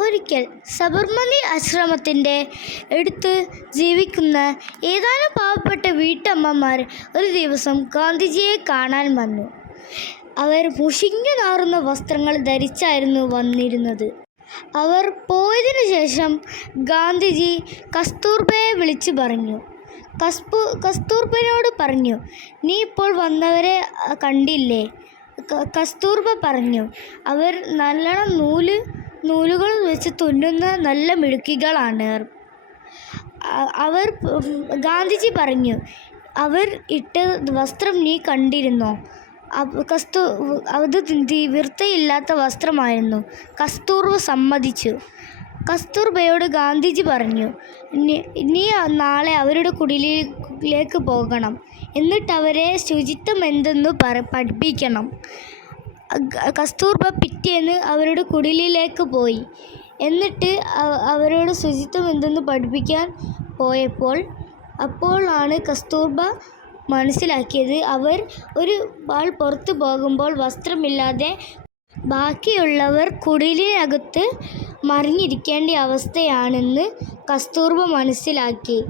ഒരിക്കൽ സബർമതി ആശ്രമത്തിൻ്റെ അടുത്ത് ജീവിക്കുന്ന ഏതാനും പാവപ്പെട്ട വീട്ടമ്മമാർ ഒരു ദിവസം ഗാന്ധിജിയെ കാണാൻ വന്നു. അവർ മുഷിഞ്ഞു നാറുന്ന വസ്ത്രങ്ങൾ ധരിച്ചായിരുന്നു വന്നിരുന്നത്. അവർ പോയതിനു ശേഷം ഗാന്ധിജി കസ്തൂർബയെ വിളിച്ചു പറഞ്ഞു. കസ്തൂർബയോട് പറഞ്ഞു, "നീ ഇപ്പോൾ വന്നവരെ കണ്ടില്ലേ?" കസ്തൂർബ പറഞ്ഞു, "അവർ നല്ലോണം നൂലുകൾ വെച്ച് തുന്നുന്ന നല്ല മിടുക്കികളാണ്." ഗാന്ധിജി പറഞ്ഞു, "അവർ ഇട്ട വസ്ത്രം നീ കണ്ടിരുന്നോ? അത് വൃത്തിയില്ലാത്ത വസ്ത്രമായിരുന്നു." കസ്തൂർബ സമ്മതിച്ചു. കസ്തൂർബയോട് ഗാന്ധിജി പറഞ്ഞു, "നീ നാളെ അവരുടെ കുടിലിലേക്ക് പോകണം. എന്നിട്ട് അവരെ ശുചിത്വം എന്തെന്ന് പഠിപ്പിക്കണം." കസ്തൂർബ പിറ്റേന്ന് അവരുടെ കുടിലിലേക്ക് പോയി. എന്നിട്ട് അവരോട് ശുചിത്വം എന്തെന്ന് പഠിപ്പിക്കാൻ അപ്പോഴാണ് കസ്തൂർബ മനസ്സിലാക്കിയത്, ഒരാൾ പുറത്തു പോകുമ്പോൾ വസ്ത്രമില്ലാതെ ബാക്കിയുള്ളവർ കുടിലിനകത്ത് മറിഞ്ഞിരിക്കേണ്ട അവസ്ഥയാണെന്ന് കസ്തൂർബ മനസ്സിലാക്കി.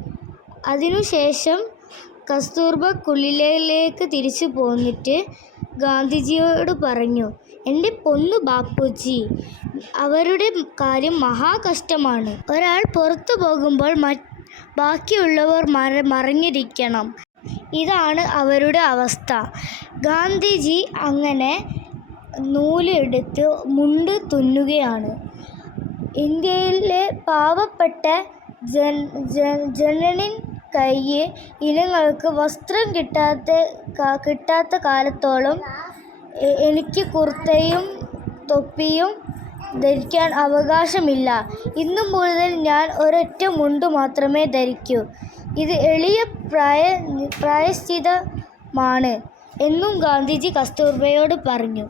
അതിനുശേഷം കസ്തൂർബ കുടിലിലേക്ക് തിരിച്ചു പോന്നിട്ട് ഗാന്ധിജിയോട് പറഞ്ഞു, "എൻ്റെ പൊന്നു ബാപ്പുജി, അവരുടെ കാര്യം മഹാകഷ്ടമാണ്. ഒരാൾ പുറത്തു പോകുമ്പോൾ ബാക്കിയുള്ളവർ മറിഞ്ഞിരിക്കണം. ഇതാണ് അവരുടെ അവസ്ഥ." ഗാന്ധിജി അങ്ങനെ നൂലെടുത്ത് മുണ്ട് തുന്നുകയാണ്. ഇന്ത്യയിലെ പാവപ്പെട്ട ജനകീയ ഇനങ്ങൾക്ക് വസ്ത്രം കിട്ടാത്ത കാലത്തോളം എനിക്ക് കുർത്തയും തൊപ്പിയും ധരിക്കാൻ അവകാശമില്ല. ഇന്നു മുതൽ ഞാൻ ഒരൊറ്റ മുണ്ട് മാത്രമേ ധരിക്കൂ. ഇത് എളിയ പ്രായശ്ചിത്തമാണ് എന്നും ഗാന്ധിജി കസ്തൂർബയോട് പറഞ്ഞു.